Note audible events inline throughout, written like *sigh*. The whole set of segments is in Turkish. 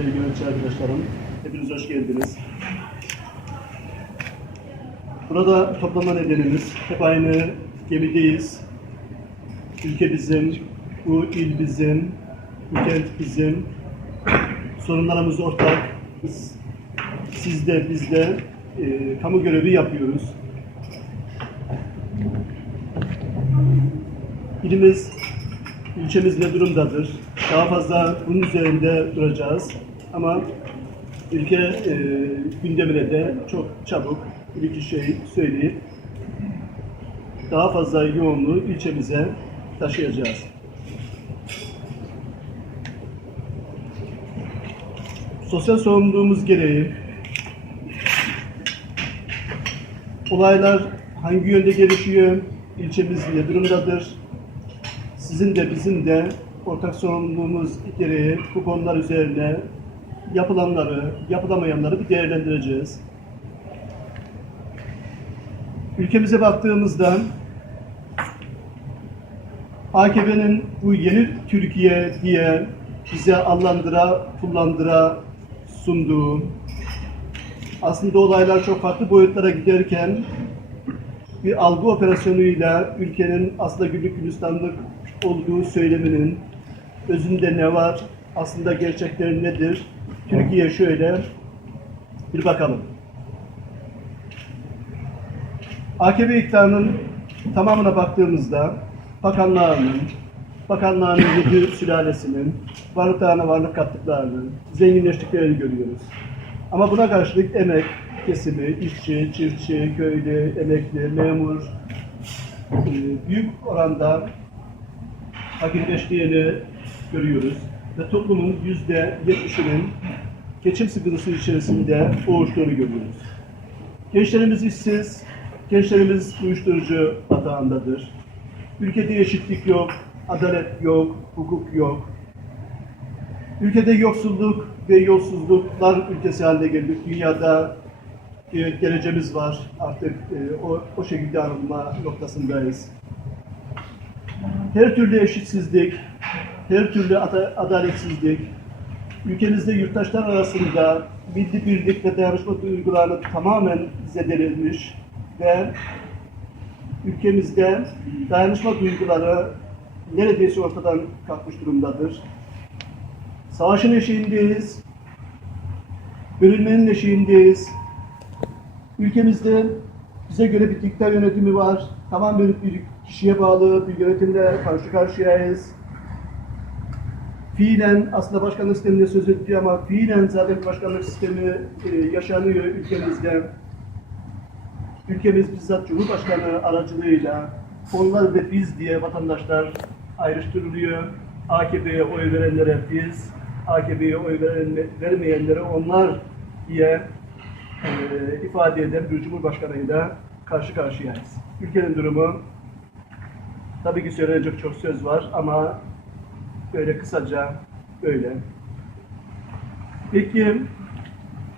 Sevgili arkadaşlarım, hepiniz hoş geldiniz. Burada toplanma nedenimiz hep aynı gemideyiz. Ülke bizim, bu il bizim, bu kent bizim. Sorunlarımız ortak. Biz, siz de e, kamu görevi yapıyoruz. İlimiz, ilçemiz ne durumdadır? Daha fazla bunun üzerinde duracağız. Ama ülke e, gündemine de çok çabuk bir iki şey söyleyip daha fazla yoğunluğu ilçemize taşıyacağız. Sosyal sorumluluğumuz gereği olaylar hangi yönde gelişiyor, ilçemiz ne durumdadır, sizin de bizim de ortak sorumluluğumuz gereği bu konular üzerine yapılanları, yapılamayanları bir değerlendireceğiz. Ülkemize baktığımızda AKP'nin bu yeni Türkiye diye bize allandıra, kullandıra sunduğu aslında olaylar çok farklı boyutlara giderken bir algı operasyonuyla ülkenin aslında güllük gülistanlık olduğu söyleminin özünde ne var, aslında gerçekler nedir? Türkiye şöyle, bir bakalım. AKP iktidarının tamamına baktığımızda bakanlarının, bakanların *laughs* yedi sülalesinin, varlıklarına varlık kattıklarını, zenginleştiklerini görüyoruz. Ama buna karşılık emek kesimi, işçi, çiftçi, köylü, emekli, memur e, büyük oranda fakirleştiğini görüyoruz. Ve toplumun yüzde yetmişinin geçim sıkıntısı içerisinde boğuştuğunu görüyoruz. Gençlerimiz işsiz, gençlerimiz uyuşturucu batağındadır. Ülkede eşitlik yok, adalet yok, hukuk yok. Ülkede yoksulluk ve yolsuzluklar ülkesi haline geldik. Dünyada e, geleceğimiz var. Artık e, o, o şekilde anılma noktasındayız. Her türlü eşitsizlik, her türlü ada- adaletsizlik, ülkemizde yurttaşlar arasında milli birlik ve dayanışma duygularını tamamen zedelenmiş ve ülkemizde dayanışma duyguları neredeyse ortadan kalkmış durumdadır. Savaşın eşiğindeyiz, bölünmenin eşiğindeyiz. Ülkemizde bize göre bir diktat yönetimi var. Tamamen bir kişiye bağlı bir yönetimle karşı karşıyayız. Fiilen aslında başkanlık sisteminde söz etti ama fiilen zaten başkanlık sistemi e, yaşanıyor ülkemizde. Ülkemiz bizzat Cumhurbaşkanı aracılığıyla onlar ve biz diye vatandaşlar ayrıştırılıyor. AKP'ye oy verenlere biz, AKP'ye oy veren, vermeyenlere onlar diye e, ifade eden bir Cumhurbaşkanıyla karşı karşıyayız. Ülkenin durumu tabii ki söyleyecek çok söz var ama böyle kısaca böyle. Peki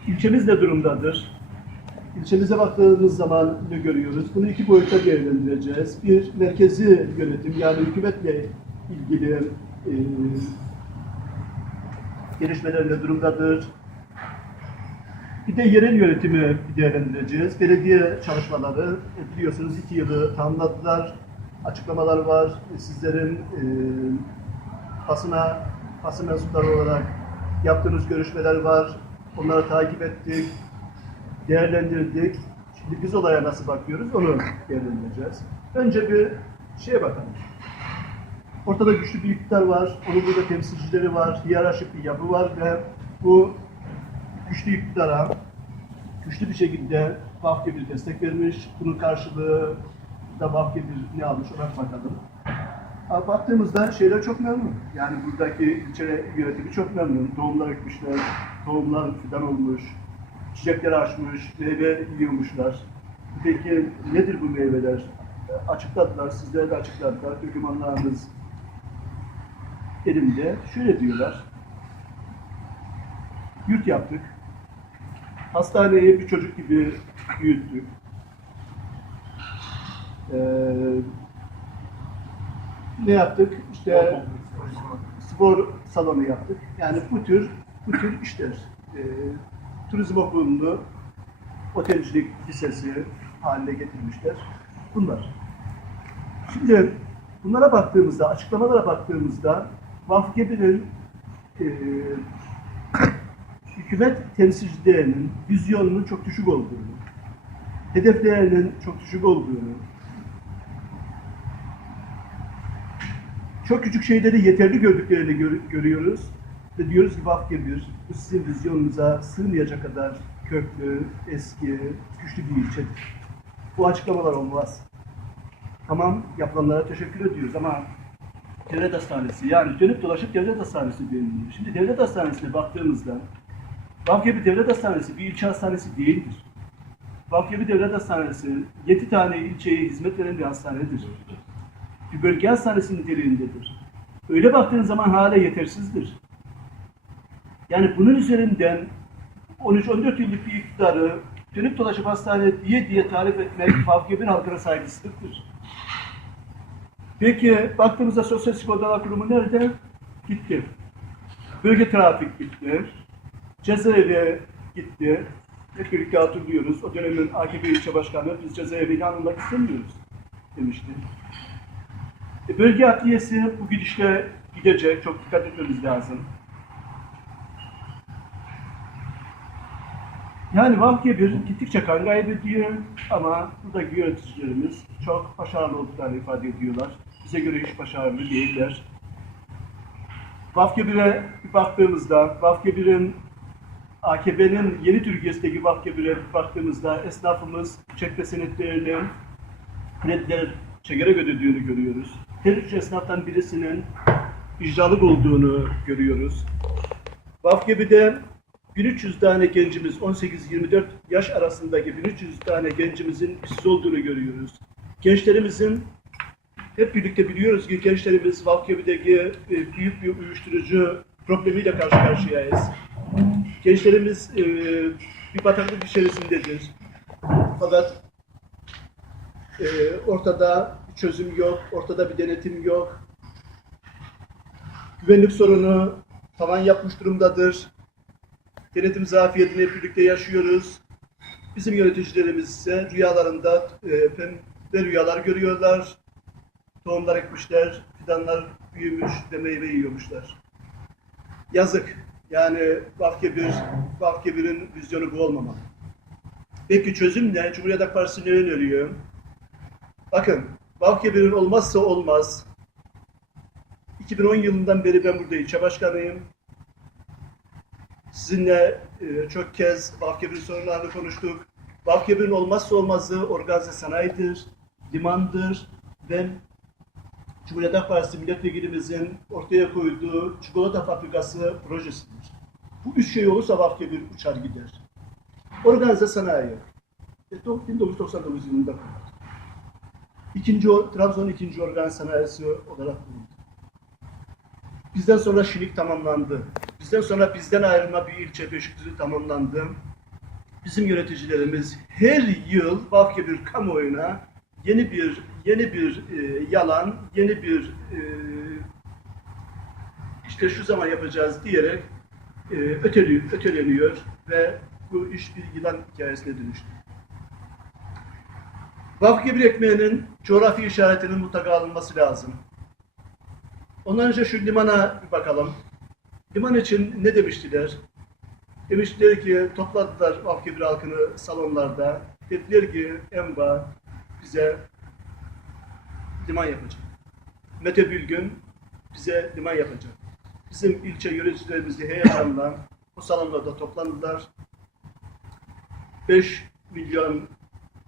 ilçemiz ne durumdadır? İlçemize baktığımız zaman ne görüyoruz? Bunu iki boyutta değerlendireceğiz. Bir merkezi yönetim yani hükümetle ilgili e, gelişmeler ne durumdadır? Bir de yerel yönetimi değerlendireceğiz. Belediye çalışmaları e, biliyorsunuz iki yılı tamamladılar. Açıklamalar var. E, Sizlerin e, basına, basın mensupları olarak yaptığınız görüşmeler var. Onları takip ettik, değerlendirdik. Şimdi biz olaya nasıl bakıyoruz onu değerlendireceğiz. Önce bir şeye bakalım. Ortada güçlü bir iktidar var, onun burada temsilcileri var, hiyerarşik bir yapı var ve bu güçlü iktidara güçlü bir şekilde Vafke bir destek vermiş. Bunun karşılığı da Vafke bir ne almış ona bakalım. Baktığımızda şeyler çok memnun. Yani buradaki ilçe yönetimi çok memnun. Tohumlar ekmişler, tohumlar fidan olmuş, çiçekler açmış, meyve yiyormuşlar. Peki nedir bu meyveler? Açıkladılar, sizlere de açıkladılar. Türkmenlarımız elimde. Şöyle diyorlar. Yurt yaptık. Hastaneyi bir çocuk gibi büyüttük. Ne yaptık? İşte spor salonu yaptık. Yani bu tür bu tür işler. E, turizm okulunu otelcilik lisesi haline getirmişler. Bunlar. Şimdi bunlara baktığımızda, açıklamalara baktığımızda Vakfı Gebir'in e, *clears throat* hükümet temsilcilerinin vizyonunun çok düşük olduğunu, hedeflerinin çok düşük olduğunu, çok küçük şeyleri yeterli gördüklerini gör- görüyoruz ve diyoruz ki Vakfı Gebir, bu sizin vizyonunuza sığmayacak kadar köklü, eski, güçlü bir ilçedir. Bu açıklamalar olmaz. Tamam yapılanlara teşekkür ediyoruz ama devlet hastanesi yani dönüp dolaşıp devlet hastanesi deniliyor. Şimdi devlet hastanesine baktığımızda Vakfıyebi Devlet Hastanesi bir ilçe hastanesi değildir. Vakfıyebi Devlet Hastanesi 7 tane ilçeye hizmet veren bir hastanedir. Bir bölge hastanesi niteliğindedir. Öyle baktığın zaman hala yetersizdir. Yani bunun üzerinden 13-14 yıllık bir iktidarı dönüp dolaşıp hastane diye diye tarif etmek *coughs* Vakfıyebi'nin halkına saygısızlıktır. Peki baktığımızda Sosyal Sigortalar Kurumu nerede? Gitti. Bölge trafik gitti. Cezaevi gitti. Hep birlikte hatırlıyoruz. O dönemin AKP ilçe başkanı biz cezaeviyle anılmak istemiyoruz demişti. E, bölge adliyesi bu gidişle gidecek. Çok dikkat etmemiz lazım. Yani Vakfıye bir gittikçe kan kaybediyor ama buradaki yöneticilerimiz çok başarılı olduklarını ifade ediyorlar. Bize göre hiç başarılı değiller. Vakfıye 1'e bir baktığımızda, Vakfıye 1'in AKP'nin yeni Türkiye'deki Vakfıye 1'e bir baktığımızda esnafımız çekme senetlerinin krediler çekerek ödediğini görüyoruz. Her üç esnaftan birisinin icralık olduğunu görüyoruz. Vakfıye'de 1300 tane gencimiz, 18-24 yaş arasındaki 1300 tane gencimizin işsiz olduğunu görüyoruz. Gençlerimizin hep birlikte biliyoruz ki gençlerimiz Valkebi'deki e, büyük bir uyuşturucu problemiyle karşı karşıyayız. Gençlerimiz e, bir bataklık içerisindedir. Fakat e, ortada çözüm yok, ortada bir denetim yok. Güvenlik sorunu tavan yapmış durumdadır. Denetim zafiyetini hep birlikte yaşıyoruz. Bizim yöneticilerimiz ise rüyalarında e, pembe rüyalar görüyorlar. Tohumlar ekmişler, fidanlar büyümüş ve meyve yiyormuşlar. Yazık. Yani Vakfı bir, Vakfı birin vizyonu bu olmamalı. Peki çözüm ne? Cumhuriyet Halk Partisi ne öneriyor? Bakın, Vakfı birin olmazsa olmaz. 2010 yılından beri ben burada ilçe başkanıyım. Sizinle e, çok kez Vakfıbir sorunlarını konuştuk. Vakfıbir'in olmazsa olmazı organize sanayidir, limandır ve Cumhuriyet Halk Partisi milletvekilimizin ortaya koyduğu çikolata fabrikası projesidir. Bu üç şey olursa Vakfıbir uçar gider. Organize sanayi. E, do- 1999 yılında kuruldu. İkinci, Trabzon ikinci organize sanayisi olarak kuruldu. Bizden sonra Şinik tamamlandı. Bizden sonra bizden ayrılma bir ilçe Beşiktaş'ı tamamlandı. Bizim yöneticilerimiz her yıl Vakfıbir kamuoyuna yeni bir yeni bir e, yalan, yeni bir e, işte şu zaman yapacağız diyerek e, öteli, öteleniyor ve bu iş bir yılan hikayesine dönüştü. Vakfıbir ekmeğinin coğrafi işaretinin mutlaka alınması lazım. Ondan önce şu limana bir bakalım. Liman için ne demiştiler? Demiştiler ki topladılar Vakfıbir halkını salonlarda. Dediler ki Emba bize liman yapacak. Mete Bülgün bize liman yapacak. Bizim ilçe yöneticilerimiz de heyecanla o salonlarda toplandılar. 5 milyon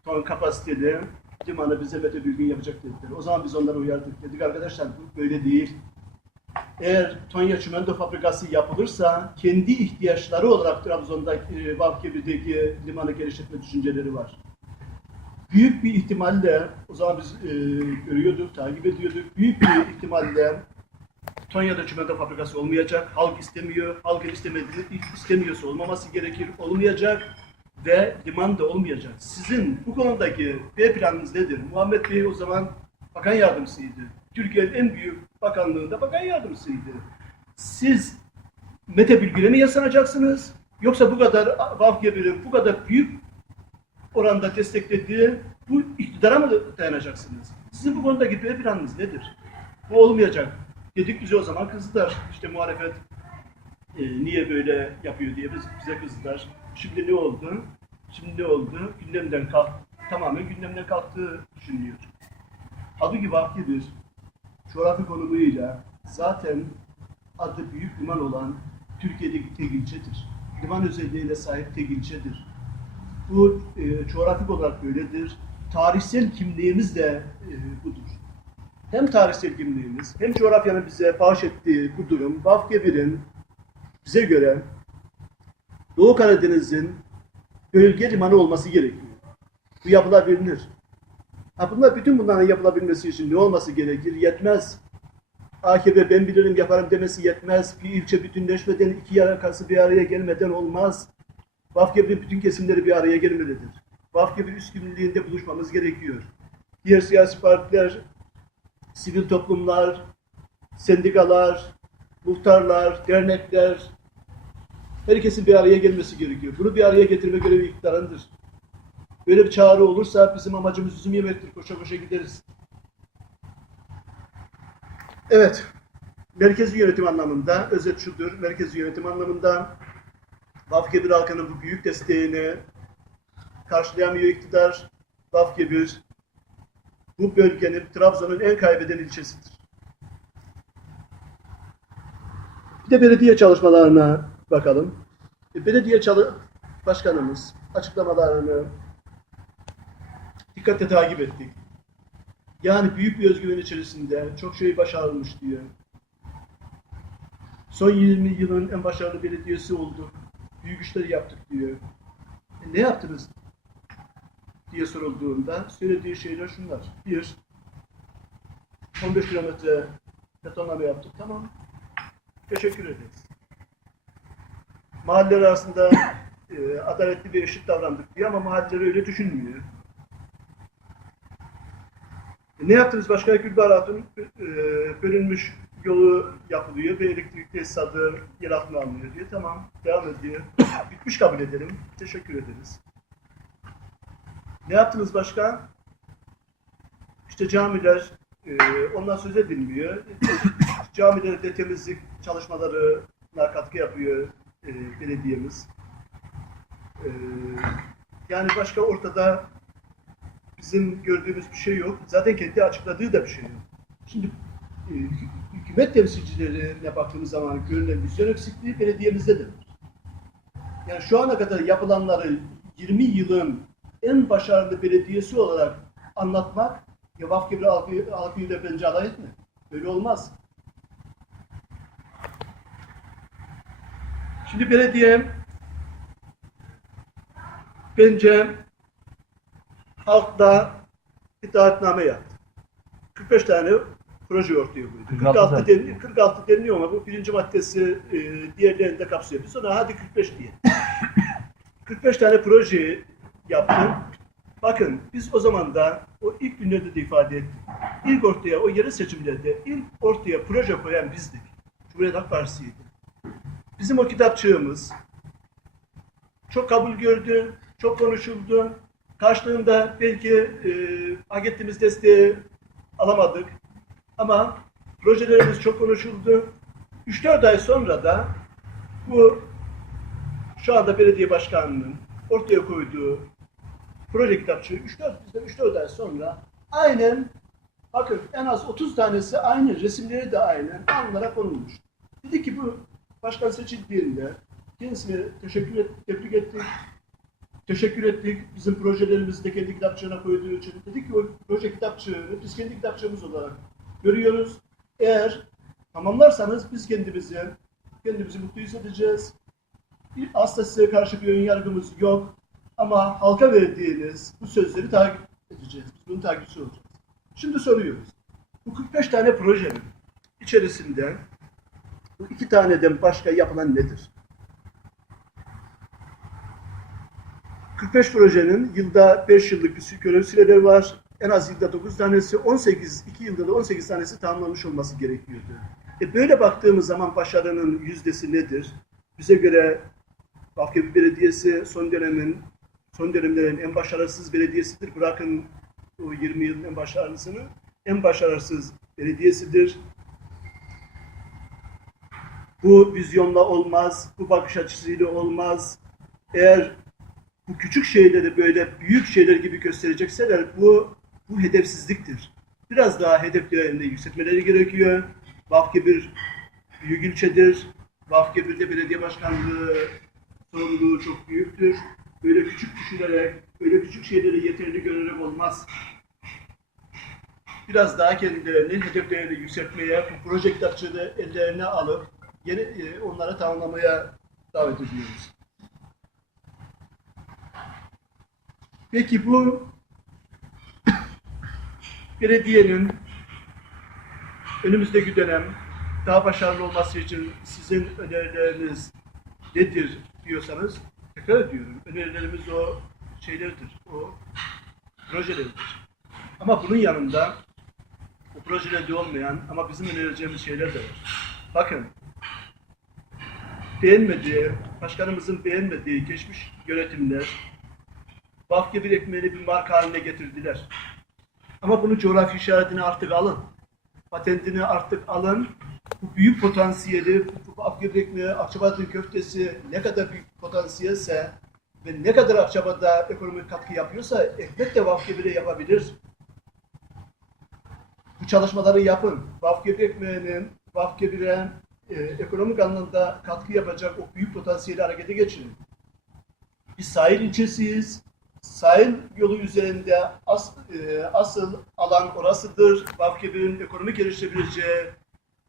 ton kapasiteli limanı bize Mete Bülgün yapacak dediler. O zaman biz onları uyardık. Dedik arkadaşlar bu böyle değil. Eğer Tonya Çimento Fabrikası yapılırsa kendi ihtiyaçları olarak Trabzon'da e, Valkebi'deki limanı genişletme düşünceleri var. Büyük bir ihtimalle o zaman biz e, görüyorduk, takip ediyorduk. Büyük bir ihtimalle Tonya'da çimento fabrikası olmayacak. Halk istemiyor. Halkın istemediği, istemiyorsa olmaması gerekir. Olmayacak ve liman da olmayacak. Sizin bu konudaki B planınız nedir? Muhammed Bey o zaman bakan yardımcısıydı. Türkiye'nin en büyük bakanlığında bakan yardımcısıydı. Siz Mete Bilgül'e mi yaslanacaksınız? Yoksa bu kadar Vafgeber'in bu kadar büyük oranda desteklediği bu iktidara mı dayanacaksınız? Sizin bu konudaki B planınız nedir? Bu olmayacak. Dedik bize o zaman kızdılar. İşte muhalefet e, niye böyle yapıyor diye biz, bize kızdılar. Şimdi ne oldu? Şimdi ne oldu? Gündemden kalk, tamamen gündemden kalktığı düşünülüyor. Halbuki Vafgeber coğrafi konumuyla zaten adı büyük liman olan Türkiye'deki tek ilçedir. Liman özelliğiyle sahip tek ilçedir. Bu e, coğrafik olarak böyledir. Tarihsel kimliğimiz de e, budur. Hem tarihsel kimliğimiz hem coğrafyanın bize bahşettiği bu durum Vafgebir'in bize göre Doğu Karadeniz'in bölge limanı olması gerekiyor. Bu yapılabilir. Ha bunlar bütün bunların yapılabilmesi için ne olması gerekir? Yetmez. AKP ben bilirim yaparım demesi yetmez. Bir ilçe bütünleşmeden iki yakası bir araya gelmeden olmaz. Vafgebir'in bütün kesimleri bir araya gelmelidir. Vafgebir üst günlüğünde buluşmamız gerekiyor. Diğer siyasi partiler, sivil toplumlar, sendikalar, muhtarlar, dernekler, herkesin bir araya gelmesi gerekiyor. Bunu bir araya getirme görevi iktidarındır. Böyle bir çağrı olursa bizim amacımız üzüm yemektir. Koşa koşa gideriz. Evet. Merkezi yönetim anlamında, özet şudur. Merkezi yönetim anlamında Vafkebir halkının bu büyük desteğini karşılayamıyor iktidar. Vafkebir bu bölgenin Trabzon'un en kaybeden ilçesidir. Bir de belediye çalışmalarına bakalım. E, Belediye çalı başkanımız açıklamalarını dikkatle takip ettik. Yani büyük bir özgüven içerisinde çok şey başarılmış diyor. Son 20 yılın en başarılı belediyesi olduk. Büyük işler yaptık diyor. E, ne yaptınız? diye sorulduğunda söylediği şeyler şunlar. Bir, 15 kilometre betonlama yaptık. Tamam. Teşekkür ederiz. Mahalleler arasında e, adaletli ve eşit davrandık diyor ama mahalleler öyle düşünmüyor. E, ne yaptınız başka? Gülbahar Hatun e, bölünmüş yolu yapılıyor ve elektrik tesisatı yer altına alınıyor diye. Tamam, devam ediyor. *coughs* Bitmiş kabul edelim. Teşekkür ederiz. Ne yaptınız başka? İşte camiler, e, ondan söz edilmiyor. *coughs* Camilerde temizlik çalışmalarına katkı yapıyor e, belediyemiz. E, yani başka ortada bizim gördüğümüz bir şey yok. Zaten kendi açıkladığı da bir şey yok. Şimdi e, hükümet temsilcilerine baktığımız zaman görülen vizyon eksikliği belediyemizde de. Yani şu ana kadar yapılanları 20 yılın en başarılı belediyesi olarak anlatmak ya Vafkebir halkı, halkıyla bence alay etme. Böyle olmaz. Şimdi belediye bence halkla itaatname yaptı. 45 tane proje ortaya koydu. 46 46, zaten. deniliyor, 46 deniliyor ama bu birinci maddesi e, diğerlerini de kapsıyor. Biz ona hadi 45 diye. *coughs* 45 tane proje yaptı. Bakın biz o zaman da o ilk günlerde de ifade ettik. İlk ortaya o yerel seçimlerde ilk ortaya proje koyan bizdik. Cumhuriyet Halk Partisi'ydi. Bizim o kitapçığımız çok kabul gördü, çok konuşuldu. Karşılığında belki e, hak desteği alamadık. Ama projelerimiz çok konuşuldu. 3-4 ay sonra da bu şu anda belediye başkanının ortaya koyduğu proje kitapçığı 3-4 bizden 3-4 ay sonra aynen bakın en az 30 tanesi aynı, resimleri de aynı anlara konulmuş. Dedi ki bu başkan seçildiğinde kendisine teşekkür et, tebrik ettik. Teşekkür ettik. Bizim projelerimizi de kendi kitapçığına koyduğu için. Dedik ki o proje kitapçığını biz kendi kitapçığımız olarak görüyoruz. Eğer tamamlarsanız biz kendimizi kendimizi mutlu hissedeceğiz. Bir, asla size karşı bir ön yargımız yok. Ama halka verdiğiniz bu sözleri takip edeceğiz. Biz bunun takipçisi olacağız. Şimdi soruyoruz. Bu 45 tane projenin içerisinde bu iki taneden başka yapılan nedir? 45 projenin yılda 5 yıllık bir görev süreleri var. En az yılda 9 tanesi, 18, 2 yılda da 18 tanesi tamamlanmış olması gerekiyordu. E böyle baktığımız zaman başarının yüzdesi nedir? Bize göre Bafkebi Belediyesi son dönemin son dönemlerin en başarısız belediyesidir. Bırakın o 20 yılın en başarılısını. En başarısız belediyesidir. Bu vizyonla olmaz, bu bakış açısıyla olmaz. Eğer bu küçük şeyleri böyle büyük şeyler gibi gösterecekseler bu bu hedefsizliktir. Biraz daha hedeflerini yükseltmeleri gerekiyor. Bafkebir büyük ilçedir. Bafkebir'de belediye başkanlığı sorumluluğu çok büyüktür. Böyle küçük düşünerek, böyle küçük şeyleri yeterli görerek olmaz. Biraz daha kendilerini, hedeflerini yükseltmeye, bu proje kitapçığını ellerine alıp yeni, e, onları tamamlamaya davet ediyoruz. Peki bu *coughs* belediyenin önümüzdeki dönem daha başarılı olması için sizin önerileriniz nedir diyorsanız tekrar ediyorum. Önerilerimiz o şeylerdir, o projelerdir. Ama bunun yanında o projelerde olmayan ama bizim önereceğimiz şeyler de var. Bakın, beğenmediği, başkanımızın beğenmediği geçmiş yönetimler Bafya bir ekmeğini bir marka haline getirdiler. Ama bunu coğrafi işaretini artık alın. Patentini artık alın. Bu büyük potansiyeli, bu Bafya bir ekmeği, Akçabat'ın köftesi ne kadar büyük potansiyelse ve ne kadar Akçabat'a ekonomik katkı yapıyorsa ekmek de Bafya bile yapabilir. Bu çalışmaları yapın. Bir ekmeğinin Bafya bire e, ekonomik anlamda katkı yapacak o büyük potansiyeli harekete geçirin. Biz sahil ilçesiyiz. Sahil yolu üzerinde as, e, asıl alan orasıdır. Bafkebir'in ekonomik gelişebileceği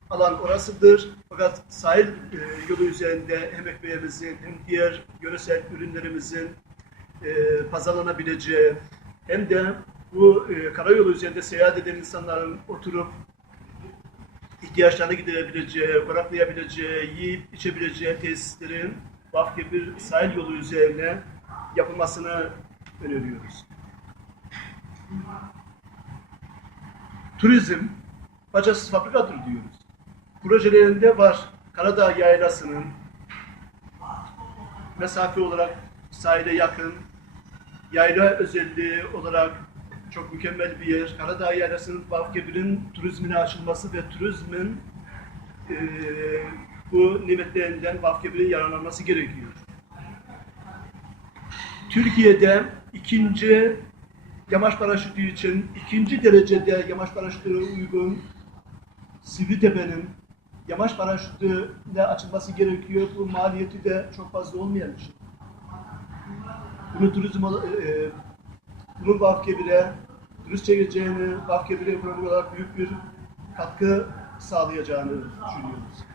alan orasıdır. Fakat sahil e, yolu üzerinde hem ekmeğimizin hem diğer yöresel ürünlerimizin e, pazarlanabileceği hem de bu e, karayolu üzerinde seyahat eden insanların oturup ihtiyaçlarını giderebileceği, konaklayabileceği, yiyip içebileceği tesislerin Bafkebir sahil yolu üzerine yapılmasını öneriyoruz. Turizm bacasız fabrikadır diyoruz. Projelerinde var. Karadağ Yaylası'nın mesafe olarak sahile yakın, yayla özelliği olarak çok mükemmel bir yer. Karadağ Yaylası'nın Bafkebir'in turizmine açılması ve turizmin eee, bu nimetlerinden Bafkebir'in yararlanması gerekiyor. Türkiye'de ikinci yamaç paraşütü için ikinci derecede yamaç paraşütüne uygun Sivritepe'nin yamaç paraşütüne açılması gerekiyor. Bu maliyeti de çok fazla olmayan bir şey. Bunu turizm e, e, bunun Bafkebir'e turist çekeceğini, Bafkebir'e ekonomik olarak büyük bir katkı sağlayacağını düşünüyoruz.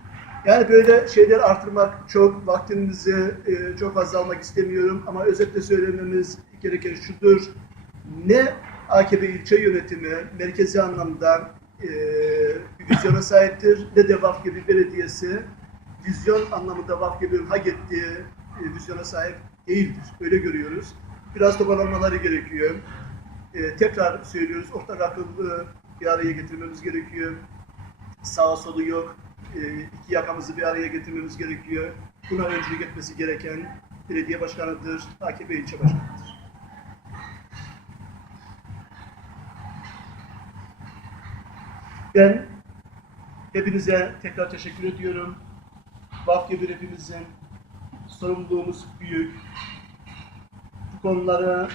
Yani böyle şeyler artırmak çok vaktinizi e, çok fazla almak istemiyorum ama özetle söylememiz gereken şudur. Ne AKP ilçe yönetimi merkezi anlamda e, bir vizyona sahiptir ne de Vafkebi Belediyesi vizyon anlamında Vafkebi'nin hak ettiği e, vizyona sahip değildir. Öyle görüyoruz. Biraz toparlanmaları gerekiyor. E, tekrar söylüyoruz ortak akıllı bir araya getirmemiz gerekiyor. Sağ solu yok. E, iki yakamızı bir araya getirmemiz gerekiyor. Buna öncülük etmesi gereken belediye başkanıdır, AKP ilçe başkanıdır. Ben hepinize tekrar teşekkür ediyorum. Vakfı hepimizin sorumluluğumuz büyük. Konuları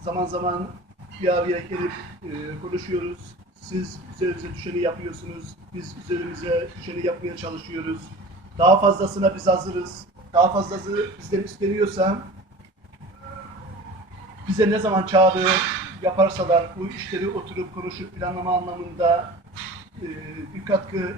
zaman zaman bir araya gelip e, konuşuyoruz. Siz üzerimize düşeni yapıyorsunuz. Biz üzerimize düşeni yapmaya çalışıyoruz. Daha fazlasına biz hazırız. Daha fazlası bizden isteniyorsa bize ne zaman çağrı yaparsalar bu işleri oturup konuşup planlama anlamında e, bir katkı